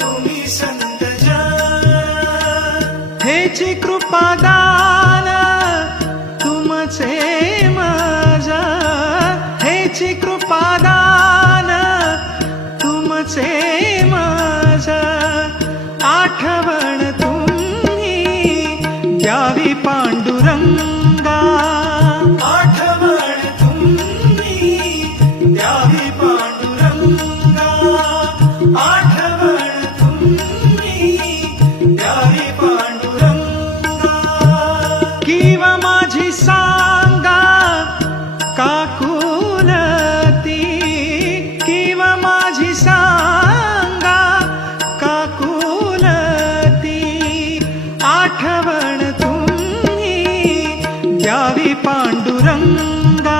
तुम्ही संत हेची कृपादान तुमचे माझा. हेची कृपादान तुमचे माझा. आठवण तुम्ही द्यावी पांडुरंग. आठवण तुम्ही द्यावे पांडुरंगा. माझी सांगा काकुलती. किंवा माझी सांगा काकुलती. आठवण तुम्ही द्यावी पांडुरंगा.